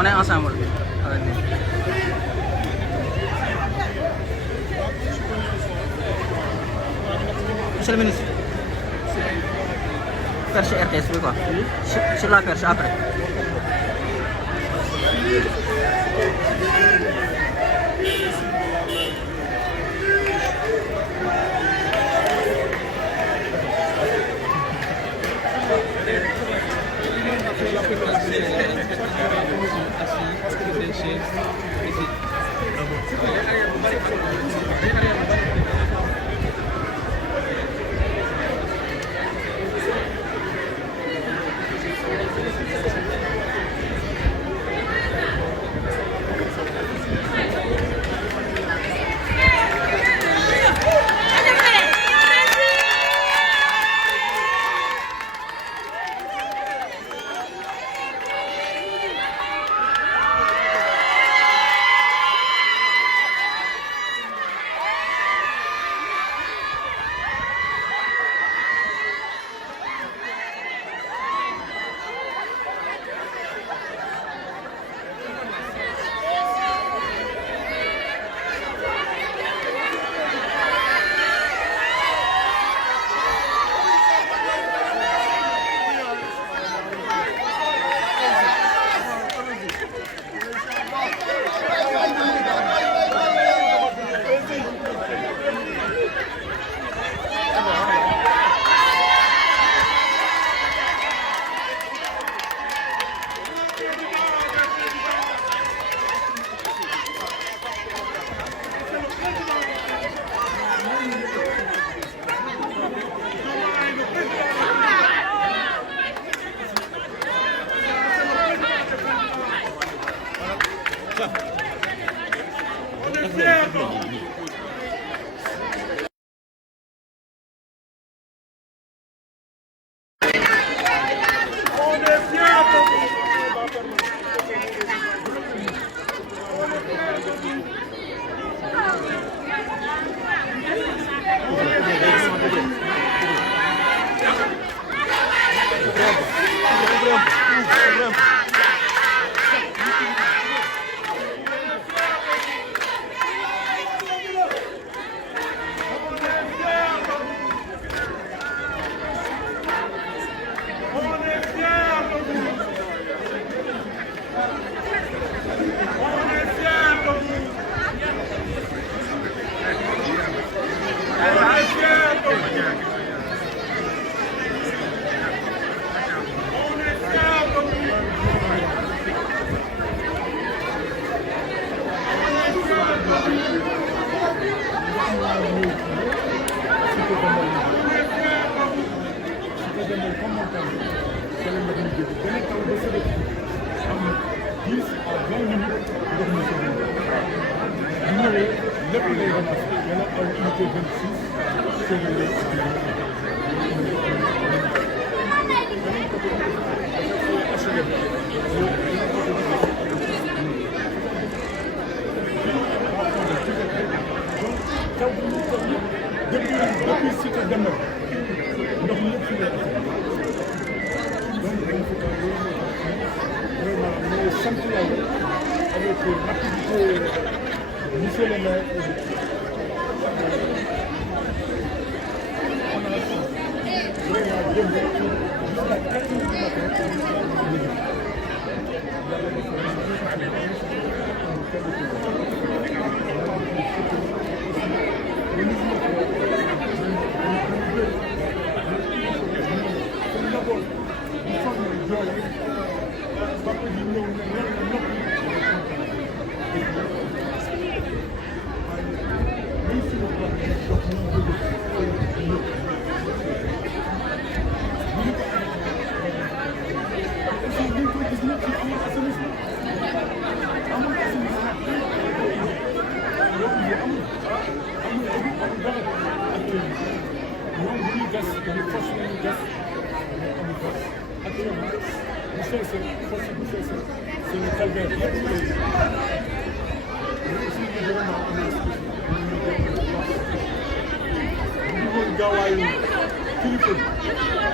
On est ensemble avec lui. Monsieur le ministre. Perche RTS bi quoi. Sur la perche après.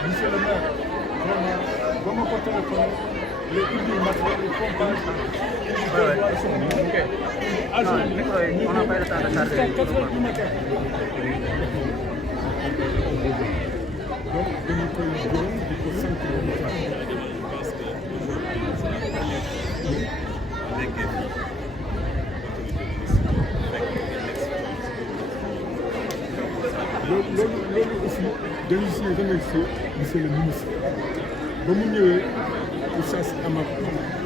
Monsieur le maire, vraiment, ba ma ko téléphoné les outils matériels de pompage. Ok. On n'a pas le temps de charger. Jusqu'à 4 heures du matin. Donc, dañu koy gërëm di ko sant loolu aussi dañu si remercier monsieur le ministre ba mu ñëwee Oustaz Amar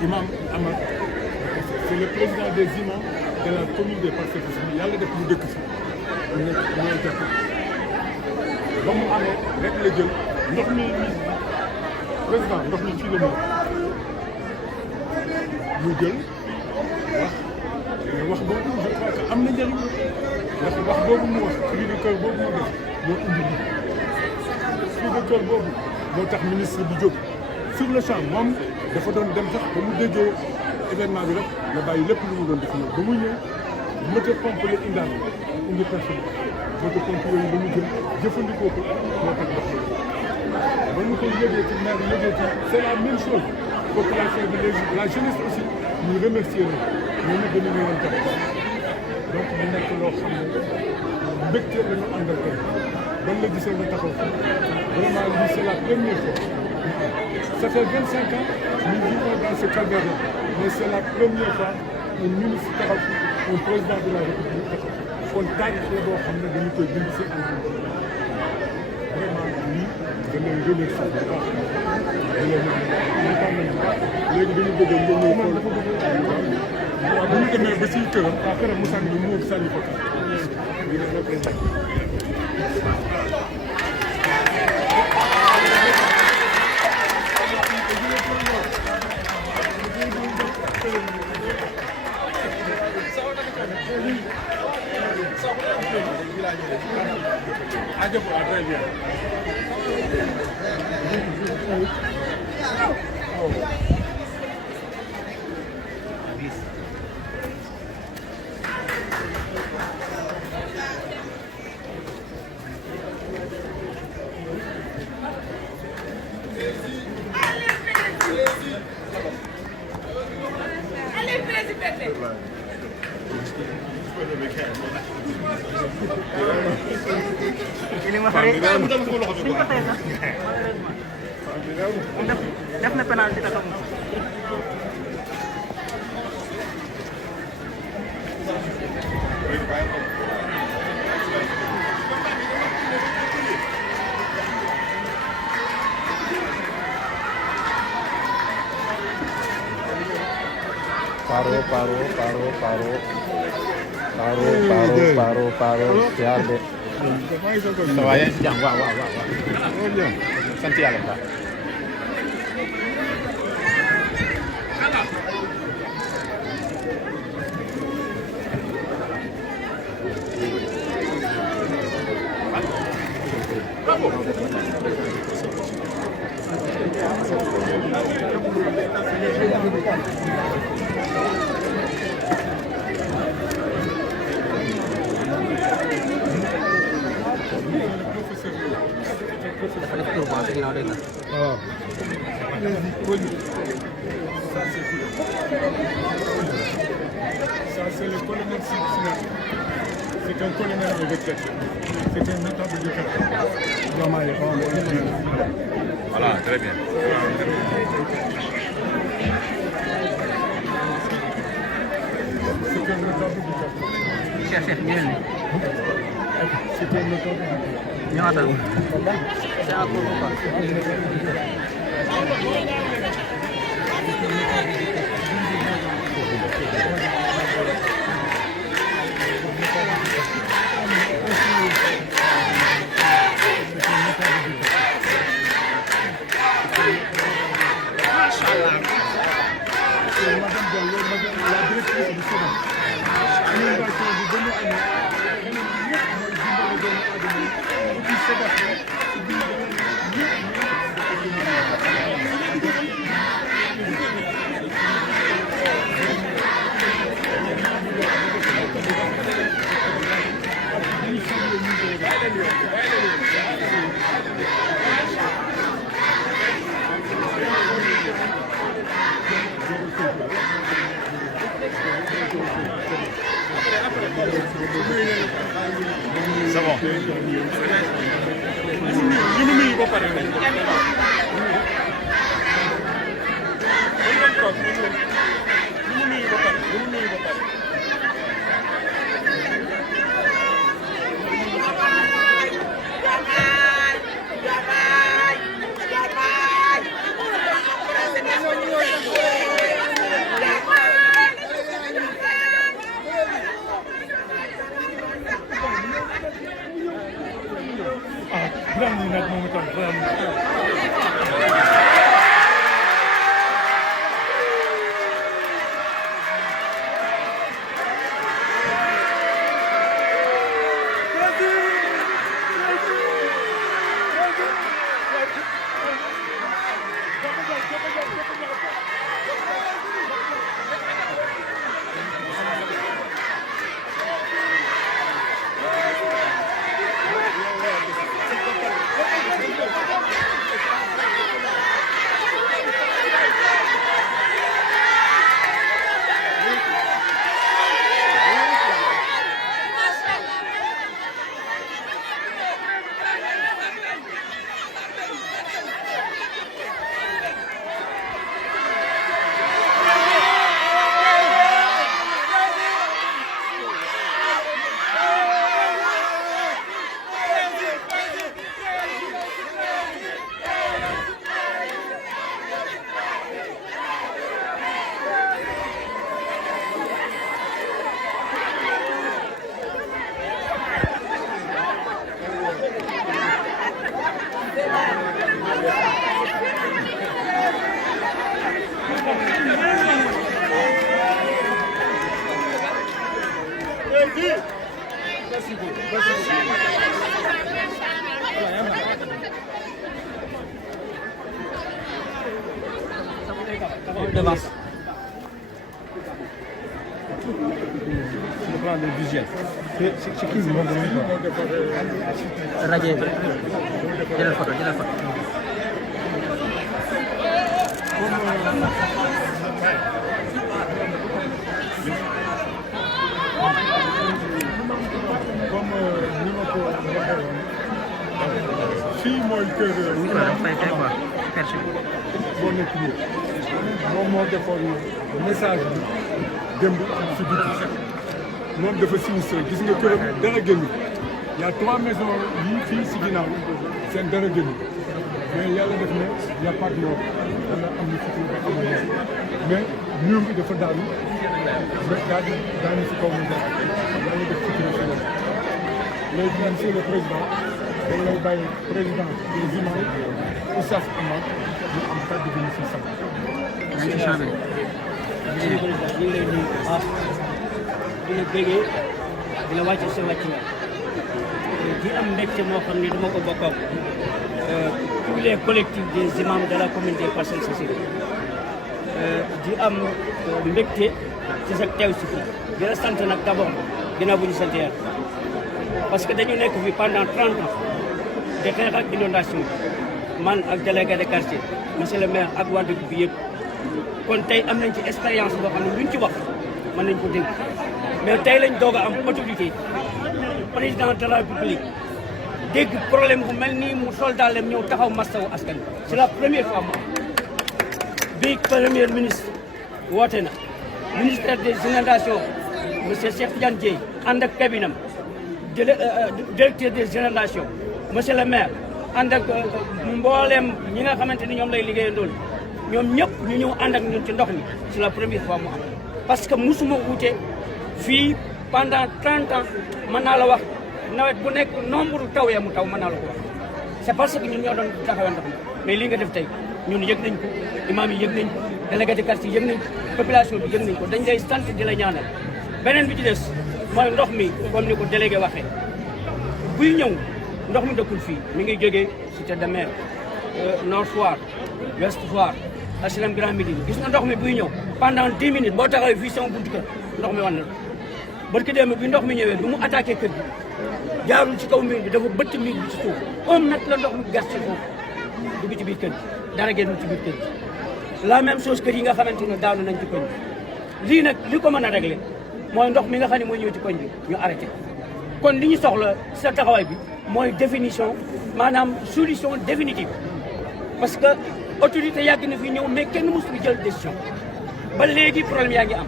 imam Amar c'est le président des imams de la commune des Parcelles Assainies yàlla def mu dëkk fi mu nekk ñoo jàpp ba mu amee rek la jël ndox mi président ndox mi fii la mu jël wax boobu je crois que am na njëriñ ndax wax boobu mu wax cri de cœur boobu mu def moo indi lii cri de cœur boobu moo tax ministre bi jóg sur le champ moom dafa doon dem sax ba mu déggee événement bi rek la bàyyi lépp lu mu doon def ba mu ñëw moteur pompe la indaale indi personne moteur pompe yooyu ba mu jël jëfandikoo ko moo tax ndox mi ba ñu koy yëgee ci maire yëgee ci c'est la même chose population bi léegi la jeunesse aussi ñu remercier leen ñooñu dañu ñëwoon jàpp donc mu nekk loo xam ne mbégte la ñu àndal tey ban la gisee nga taxaw vraiment lii c'est la première fois ça fait 25 ans nous vivons dans ce calvaire mais c'est la première fois un ministre taxaw un président de la République taxaw kon taarix la boo xam ne dañu koy bind si ànd vraiment lii dañ leen remercier bu baax di leen kontaan nañu léegi dañu bëgg nga ñëw xool waaw bu ñu demee ba si këram këram mu sànni mu sànni ko très bien. li ma xare suñ ko tey sax def na penalty taxaw paro siyaar de ça va yéen si jàmm waaw sant yàlla bu baax dafa def tour si ginnaaw dégg nga. waaw. Ça c'est le colonel Sina. C'est un colonel en retraite. C'est un notable de quartier. voilà très bien C'est un notable du quartier. Cheikh ñëwal ni C'est un notable. ñëwaatal c'est à cause quoi ñu mu nuyu ba pare rek. Vraiment nag moom itam vraiment. Devance. Le plan de visuel. C'est qui moom rajo jëlal photo jëlal photo. comme ni ma ko waxee woon fii mooy kër. boo nekk nii moom moo defoon message bi démb si biti moom dafa sinistre gis nga këram dara génn y a 3 maisons yii fii si ginnaaw seen dara génn mais yàlla def na y a pas de mort wala am na fi ba amoon mais mur bi dafa daanu daanu si kaw mu jaar yàlla def ci kër léegi monsieur le président dañ lay bàyyi président des imams Oustaz Amar ñu am kàddu gi ñu si sant. yaa ngi ci chambre ñu ngi lay nuyu bu baax di la bégee di la wàcc sa wàcc di am mbégte moo xam ne dama ko bokk ak tous les collectifs des imams de la communauté Parcelles Assainies di am mbégte ci sa teew si fii di la sant nag d'abord ginnaaw bu ñu sant yàlla parce que dañu nekk fi pendant 30 ans de xeex ak inondation man ak délégué de quartier monsieur le maire ak waa dëkk bi yëpp kon tey am nañ ci expérience boo xam ne luñ ci wax mën nañ ko dégg mais tey lañ doog a am autorité président de la République dégg problème bu mel nii mu sol daalem ñëw taxaw mastawu askan wi c'est la première fois mu am bi premier ministre woote na ministère des inondations monsieur Cheikh Tidiane Dièye ànd ak cabinam directeur des inondations monsieur le maire ànd ak mbooleem ñi nga xamante ni ñoom lay liggéeyandool ñoom ñëpp ñu ñëw ànd ak ñun ci ndox mi c'est la première fois mu am parce que musuma wuute fii pendant 30 ans mën naa la wax nawet bu nekk nombre taw ya mu taw mën naa la ko wax c'est parce que ñun ñoo doon taxawee ndox mi mais lii nga def tey ñun yëg nañ ko imam yi yëg nañ ko délégué de quartier yëg nañ ko population bi yëg nañ ko dañ lay sant di la ñaanal beneen bi ci des mooy ndox mi comme ni ko délégué waxee buy ñëw ndox mi dëkkul fii mi ngi jógee Cité de Mer Nord Foire Ouest Foire HLM Grand Médine gis nga ndox mi buy ñëw pendant 10 minutes boo taxawee fii sama buntu kër ndox mi wan na barki démb bi ndox mi ñëwee du mu attaqué kër gi jaarul ci kaw miir bi dafa bëtt miir bi ci suuf 1 mètre la ndox mi gas ci foofu dugg ci biir kër gi dara génn ci biir kër gi la même chose kër yi nga xamante ne daanu nañ ci koñ bi lii nag li ko mën a réglé mooy ndox mi nga xam ne mooy ñëw ci koñ bi ñu arrêté kon li ñu soxla sa taxawaay bi mooy définition maanaam solution définitive parce que autorité yàgg na fi ñëw mais kenn mësul jël décision ba léegi problème yaa ngi am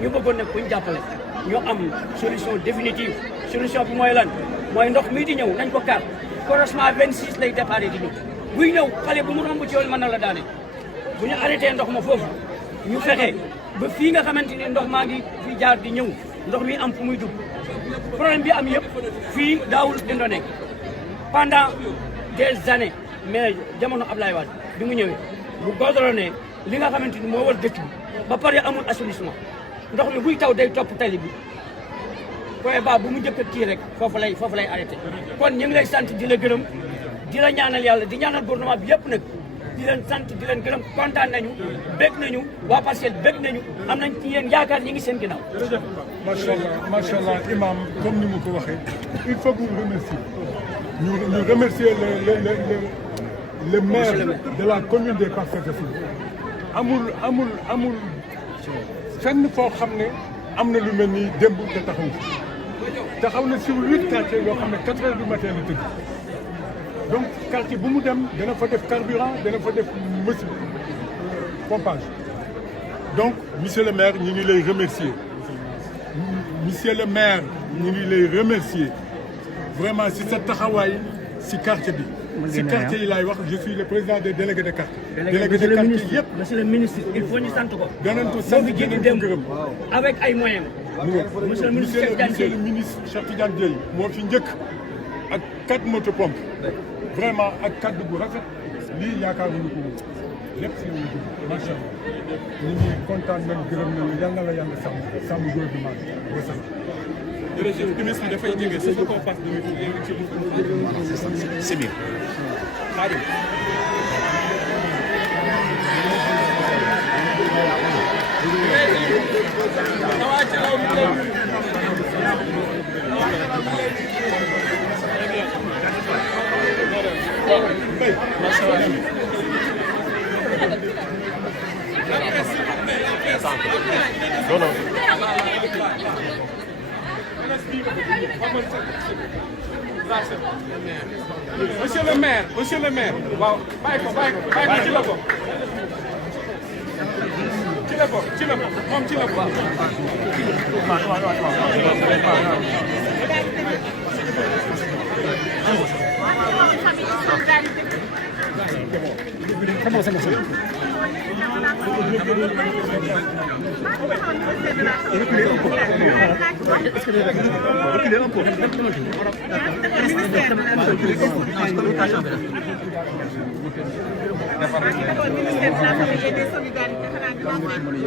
ñu bëggoon nag kuñ jàppale ñu am solution définitive solution bi mooy lan mooy ndox mii di ñëw nañ ko kar croisement 26 lay déparé di ñëw buy ñëw xale bu mu romb ci yoon mën na la daane bu ñu arrêté ndox ma foofu ñu fexe ba fii nga xamante ni ndox maa ngi fi jaar di ñëw ndox mi am fu muy dugg problème bi am yëpp fii daawul dindoo nekk pendant des années mais jamono Ablaye Wade bi mu ñëwee bu goudronné li nga xamante ni moo war dëkk bi ba pare amul assainissement ndox mi buy taw day topp tali bi koy ba bu mu njëkk a kii rek foofu lay arrêté kon ñu ngi lay sant di la gërëm di la ñaanal yàlla di ñaanal gouvernement bi yëpp nag di leen sant di leen gërëm kontaan nañu bég nañu waa Parcelles bég nañu am nañ ci yéen yaakaar ñi ngi seen ginnaaw. macha allah imam comme ni mu ko waxee il faut que ñu remercier le maire de la commune des Parcelles Assainies amul fenn foo xam ne am na lu mel ni démb te taxaw na sur 8 quartiers yoo xam ne 4 heures du matin la tëdd donc quartier bu mu dem dana fa def carburant dana fa def pompage donc monsieur le maire ñu ngi lay remercier monsieur le maire ñu ngi lay remercier vraiment si sa taxawaay si quartier bi si quartier yi laay wax je suis le président des délégués de quartier. délégué de quartier yëpp monsieur le ministre il faut ñu sant ko. danañ ko sant danañ ko gërëm avec ay moyens. monsieur le ministre Cheikh Tidiane Dièye moo fi njëkk ak 4 motopompes vraiment ak kaddu bu rafet lii yaakaaruñu ko lépp si lañu jóg macha allah ñu ngi kontaan nañ gërëm nañu yal na la yàlla sàmm góor bi maa ngi wasal. jërëjëf ministre bi dafay jógee c'est ce qu'on passe c'est bien. Monsieur le maire waaw bàyyi ko ci la ko moom ci la ko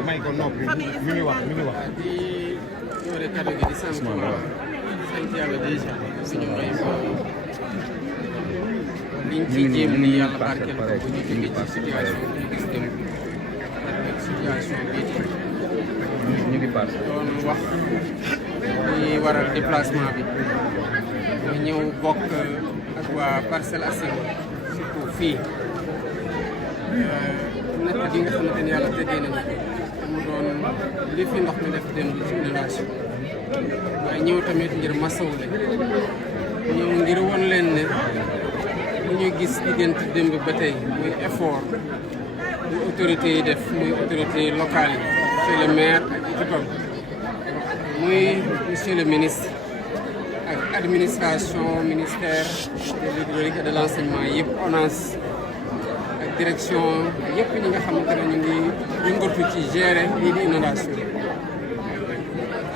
may ko noppi mi ngi wax di ñëwee kàddu gi di sant yàlla déjà suñu may liñ ci jéem ni yàlla barkeel ko bu ñu jógee ci situation bi ñu gis dem ak situation bii ñu ngi pass doon wax li waral déplacement bi ñu ñëw bokk ak waa Parcelles Assainies surtout fii nekk gi nga xamante ni yàlla teggee nañu mu doon li fi ndox mi def dem ci inondation waaye ñëw tamit ngir masawu leen ñëw ngir won leen ne bu ñuy gis diggante démb ba tey muy effort muy autorités yi def muy autorités locales yi monsieur le maire ak équipe am muy monsieur le ministre ak administration ministère de l'hydraulique et de l'enseignement yëpp ONAS ak direction yëpp ñi nga xamante ne ñu ngi yëngatu ci gérer lii di inondation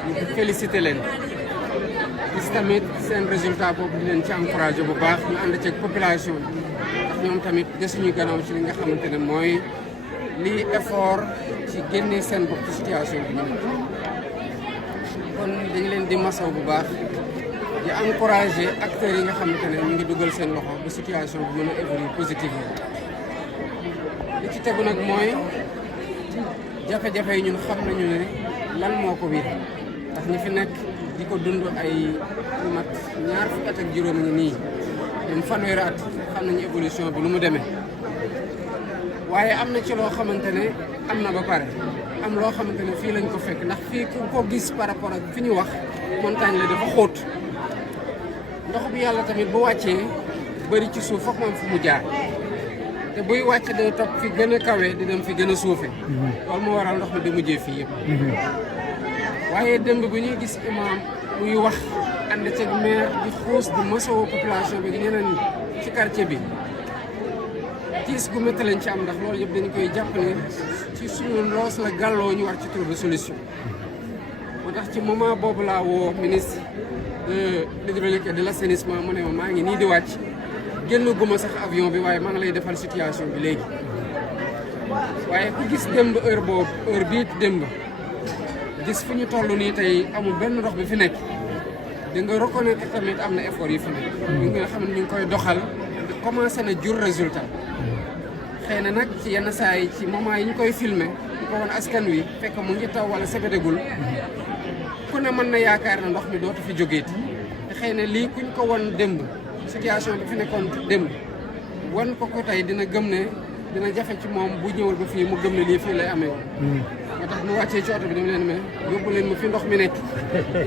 ñu félicité leen gis tamit seen résultat boobu di leen ci encouragé bu baax ñu ànd ceeg population bi ndax ñoom tamit desuñu gannaaw ci li nga xamante ne mooy lii effort ci génne seen bopp ci situation bi ñu nekk kon dañu leen di masaw bu baax di encouragé acteurs yi nga xamante ne ñu ngi dugal seen loxo ba situation bi mën a évoluer positivement li ci tegu nag mooy jafe-jafe yi ñun xam nañu ne lan moo ko wiir ndax ñi fi nekk di ko dund ay lu mat ñaar fukki at ak juróom ñi nii ñun fanweeri at xam nañu évolution bi lu mu demee waaye am na ci loo xamante ne am na ba pare am loo xamante ne fii lañ ko fekk ndax fii ku ko gis par rapport ak fi ñu wax montagne la dafa xóot ndox bi yàlla tamit bu wàccee bëri ci suuf foog mu am fu mu jaar te buy wàcc day topp fi gën a kawe di dem fi gën a suufe loolu moo waral ndox mi di mujjee fii yëpp waaye démb bi ñuy gis imam muy wax ànd ceeg maire di xuus di masoo population bi ñeneen ñi ci quartier bi tiis gu métti lañ ci am ndax loolu yëpp dañu koy jàppale ci suñu loos la gàlloo ñu war ci trouver solution moo tax ci moment boobu laa woo ministre de l'hydraulique et de l'assainissement mu ne ma maa ngi nii di wàcc génn guma sax avion bi waaye maa ngi lay defal situation bi léegi waaye ku gis démb heure bii démb gis fu ñu toll nii tey amul benn ndox bi fi nekk di nga reconnaître tamit am na effort yi fi nekk ñu nga xam ne ñu ngi koy doxal commencé na jur résultat xëy na nag ci yenn saa yi ci moment yi ñu koy filmer ñu ko woon askan wi fekk mu ngi taw wala sebedegul ku ne mën na yaakaar na ndox mi dootu fi jógeeti te xëy na lii kuñ ko won démb situation bi fi nekkoon démb wan ko tey dina gëm ne dina jafe ci moom bu ñëwal ba fii mu gëm ne lii fii lay amee moo tax mu wàccee ci oto bi dama leen ne yóbbu leen ma fi ndox mi nekk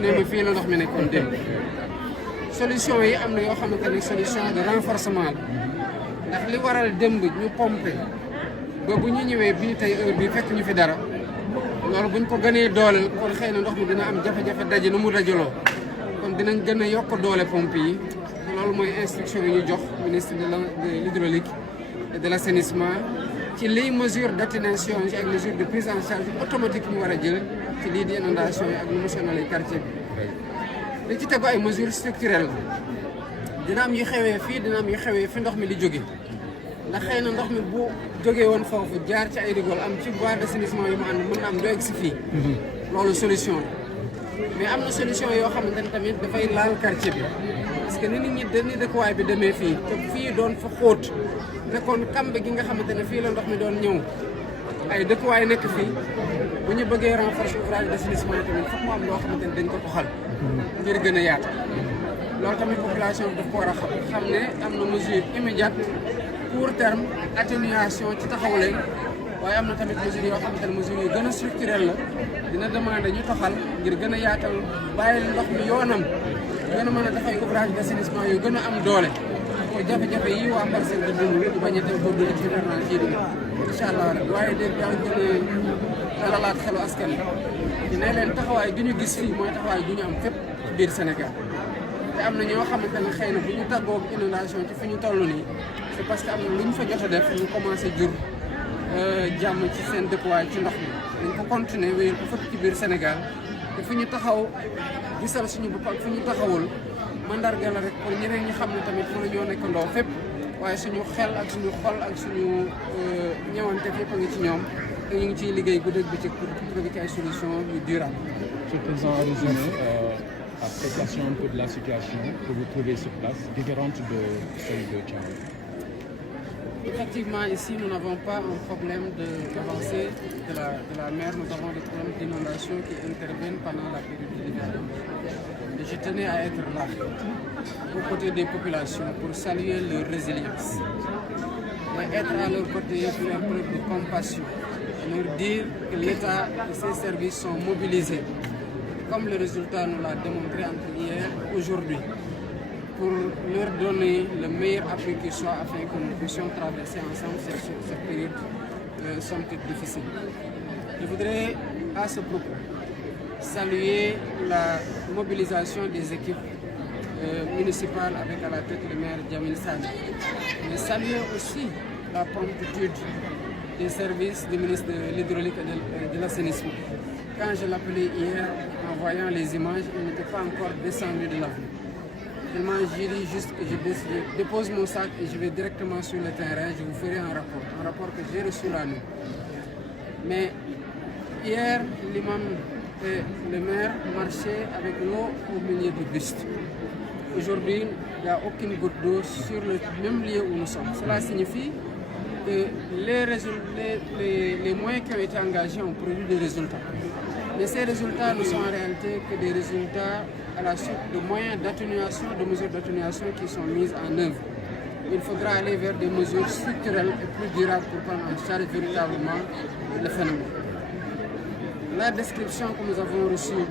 ne ma fii la ndox mi nekkoon démb solution yi am na yoo xamante ne solution de renforcement la ndax li waral démb ñu pompé ba bu ñu ñëwee bii tey heure bii fekk ñu fi dara loolu buñ ko gënee dooleel kon xëy na ndox mi dina am jafe-jafe daje nu mu dajaloo kon dinañ gën a yokk doole pompe yi loolu mooy instruction yi ñu jox ministre de l'hydraulique et de l'assainissement ci liy mesure d'atténuation yi ak mesure de prise en charge automatique ñu war a jël ci lii di inondation yi ak nu mu sonalee quartier bi. li ci tegu ay mesures structurelles dina am yu xewee fii dina am yu xewee fi ndox mi di jóge ndax xëy na ndox mi bu jógee woon foofu jaar ci ay rigole am ci voie d'assainissement yu mu ànd mën na am du egg si fii loolu solution la mais am na solution yoo xamante ne tamit dafay laal quartier bi parce que ni nit ñi ni dëkkuwaay bi demee fii te fii doon fa xóot nekkoon kambe gi nga xamante ne fii la ndox mi doon ñëw ay dëkkuwaay nekk fii bu ñu bëggee renforcer ouvrage d'assainissement tamit foog mu am loo xamante ne dañ ko toxal ngir gën a yaatu loolu tamit population bi daf ko war a xam ne am na mesure immédiate court terme atténuation ci taxaw leen waaye am na tamit mesures yoo xamante ne mesures yu gën a structurelles la dina demander ñu toxal ngir gën a yaatal bàyyil ndox mi yoonam gën a mën a def ay ouvrage d'assainissement yu gën a am doole pour jafe-jafe yi waa Parcelles di dund ñu bañ a dem pour dund ci hivernage yi di incha allah rek waaye de daa gën a dalalaat xelu askan wi ne leen taxawaay gi ñu gis fii mooy taxawaay gi ñu am fépp ci biir Sénégal te am na ñoo xamante ne xëy na bu ñu tàggoog inondation ci fi ñu toll nii c'est parce que am na lu ñu fa jot a def ñu commencé jur jàmm ci seen dëkkuwaay ci ndox mi dañ ko continuer wéyal ko fépp ci biir Sénégal te fi ñu taxaw gisal suñu bopp ak fi ñu taxawul mandarga la rek pour ñeneen ñi xam ne tamit mën nañoo nekk ndoo fépp waaye suñu xel ak suñu xol ak suñu ñëwante fépp a ngi ci ñoom te ñu ngi ciy liggéey guddeeg bëccëg pour trouver ay solution yu durable. Monsieur le Président a résumé appréciation un peu de la situation que vous trouvez sur place, différente de celle de Thiaroye. Effectivement, ici, nous n'avons pas un problème d'avancée de la mer. Nous avons des problèmes d'inondation qui interviennent pendant la période de l'hiver. Et je tenais à être là, aux côtés des populations, pour saluer leur résilience. Et être à leur côté pour faire preuve de compassion. Et leur dire que l'État et ses services sont mobilisés, comme le résultat nous l'a démontré entre hier et aujourd'hui, pour leur donner le meilleur appui qui soit afin que nous puissions traverser ensemble cette période somme toute difficile. Je voudrais à ce propos saluer la mobilisation des équipes municipales avec à la tête le maire Djamil Sani, mais saluer aussi la promptitude des services du ministre de l'Hydraulique et de l'Assainissement. Quand je l'appelais hier, en voyant les images, il n'était pas encore descendu de l'avion. J'ai dit juste que je dépose mon sac et je vais directement sur le terrain, je vous ferai un rapport que j'ai reçu la nuit. Mais hier, l'imam et le maire marchaient avec l'eau au milieu du buste. Aujourd'hui, il n'y a aucune goutte d'eau sur le même lieu où nous sommes. Cela signifie que les moyens qui ont été engagés ont produit des résultats. Mais ces résultats ne sont en réalité que des résultats à la suite de moyens d'atténuation, de mesures d'atténuation qui sont mises en œuvre. Il faudra aller vers des mesures structurelles et plus durables pour prendre en charge véritablement le phénomène. la description que nous avons reçue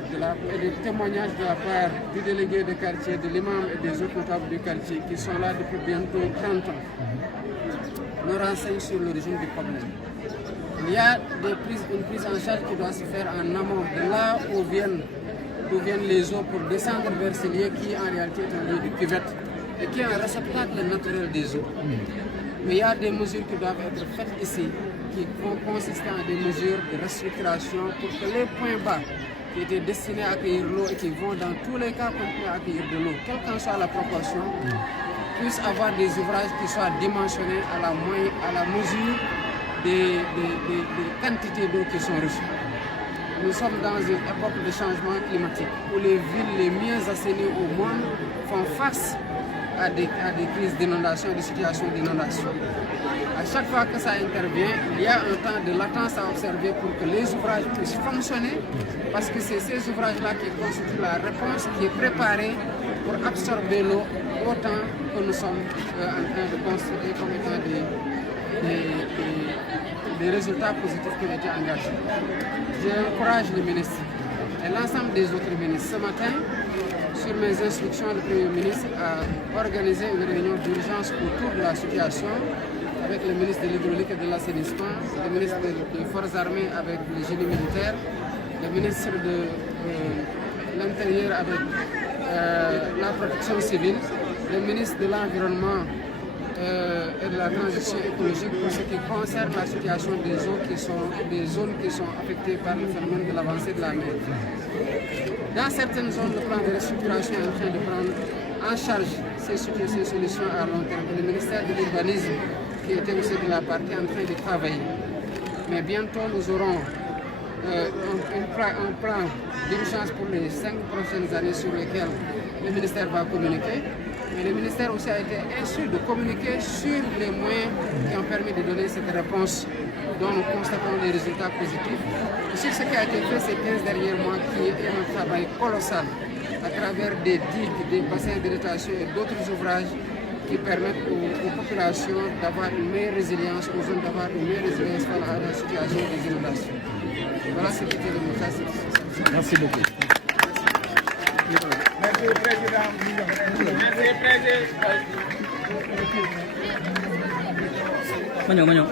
et des témoignages de la part du délégué de quartier, de l'imam et des autres notables du quartier qui sont là depuis bientôt 30 ans nous renseignent sur l'origine du problème. Il y a une prise en charge qui doit se faire en amont de là où viennent les eaux pour descendre vers ce lieu qui en réalité est un lieu de cuvette et qui est un réceptacle naturel des eaux. Mais il y a des mesures qui doivent être faites ici qui vont consister en des mesures de restructuration pour que les points bas qui étaient destinés à accueillir l'eau et qui vont dans tous les cas continuer à accueillir de l'eau, quelle qu'en soit la proportion, puissent avoir des ouvrages qui soient dimensionnés à la mesure des quantités d'eau qui sont reçues. Nous sommes dans une époque de changement climatique où les villes les mieux assainies au monde font face à des crises d'inondation, des situations d'inondation. À chaque fois que ça intervient, il y a un temps de latence à observer pour que les ouvrages puissent fonctionner, parce que c'est ces ouvrages-là qui constituent la réponse qui est préparée pour absorber l'eau autant que nous sommes en train de constater comme étant des résultats positifs qui ont été engagés. J'encourage le ministre et l'ensemble des autres ministres. Ce matin, sur mes instructions, le Premier ministre a organisé une réunion d'urgence autour de la situation avec le ministre de l'Hydraulique et de l'Assainissement, le ministre des Forces armées avec le génie militaire, le ministre de l'Intérieur avec la protection civile, le ministre de l'Environnement et de la transition écologique pour ce qui concerne la situation des zones qui sont affectées par le phénomène de l'avancée de la mer. Dans certaines zones, le plan de restructuration est en train de prendre en charge ces solutions à long terme. Le ministère de l'Urbanisme, qui était aussi de la partie, en train de travailler. Mais bientôt, nous aurons un plan d'urgence pour les 5 prochaines années sur lesquelles le ministère va communiquer. Mais le ministère aussi a été instruit de communiquer sur les moyens qui ont permis de donner cette réponse dont nous constatons des résultats positifs. Et sur ce qui a été fait ces 15 derniers mois, qui est un travail colossal à travers des digues, des bassins de rétention et d'autres ouvrages qui permettent aux populations d'avoir une meilleure résilience, aux zones d'avoir une meilleure résilience face à la situation des inondations. Voilà ce qui était le message. Merci beaucoup. Merci, Président. Merci, Président. Mana.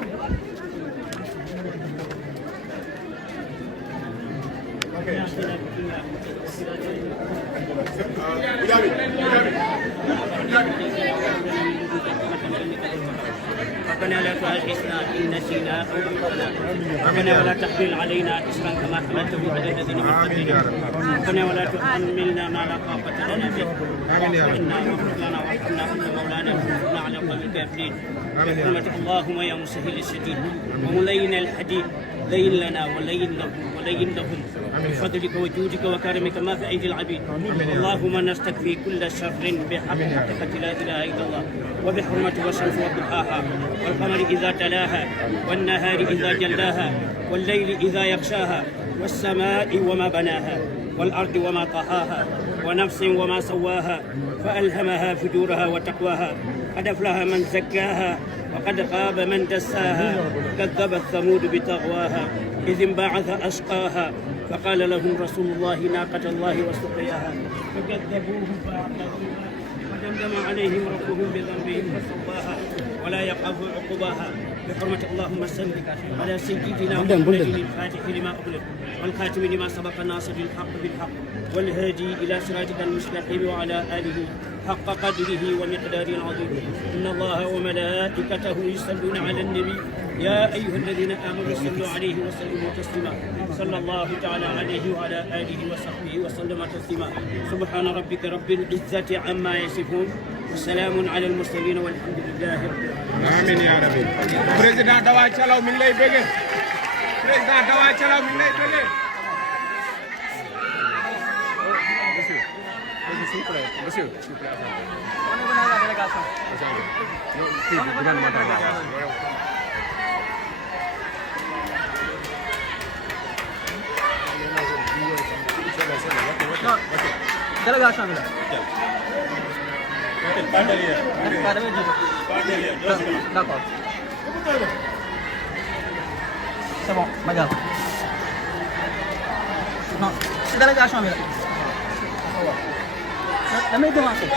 ربنا لا تؤاخذنا إن نسينا أو أخطأنا ربنا ولا تحمل علينا إصرا كما حملته على الذين من قبلنا ربنا ولا تحملنا ما لا طاقة لنا به واعف عنا واغفر لنا وارحمنا أنت مولانا فانصرنا على القوم الكافرين بحرمة اللهم يا مسهل الشديد وملين الحديد لين لنا ولين لهم بفضلك وجودك وكرمك ما في أيدي العبيد اللهم نستكفي كل شر بحق حقيقة لا إله إلا الله وبحرمة والشمس وضحاها والقمر إذا تلاها والنهار إذا جلاها والليل إذا يغشاها والسماء وما بناها والأرض وما طحاها ونفس وما سواها فألهمها فجورها وتقواها قد أفلح من زكاها وقد خاب من دساها كذبت ثمود بطغواها إذ انبعث أشقاها فقال لهم رسول الله ناقة الله وسقياها فكذبوه فعقروها ودمدم عليهم ربهم بذنبهم فسواها ولا يخاف عقباها بحرمة اللهم صل على سيدنا محمد الفاتح لما أغلق والخاتم لما سبق الناصر الحق بالحق والهادي إلى صراطك المستقيم وعلى آله حق قدره ومقداره العظيم إن الله وملائكته يصلون على النبي يا أيها الذين آمنوا صلوا عليه وسلموا تسليما صلى الله تعالى عليه وعلى آله وصحبه وسلم تسليما سبحان ربك رب العزة عما يصفون وسلام على المرسلين والحمد لله رب العالمين. آمين يا رب. Président Dawa Thialaw mi ngi lay bëgg. Président Dawa Thialaw mi ngi lay bëgg. Monsieur. On est venu à la délégation. Non, délégation bi la. D'accord. C'est bon, ma gars. non si délégation bi la damay commencer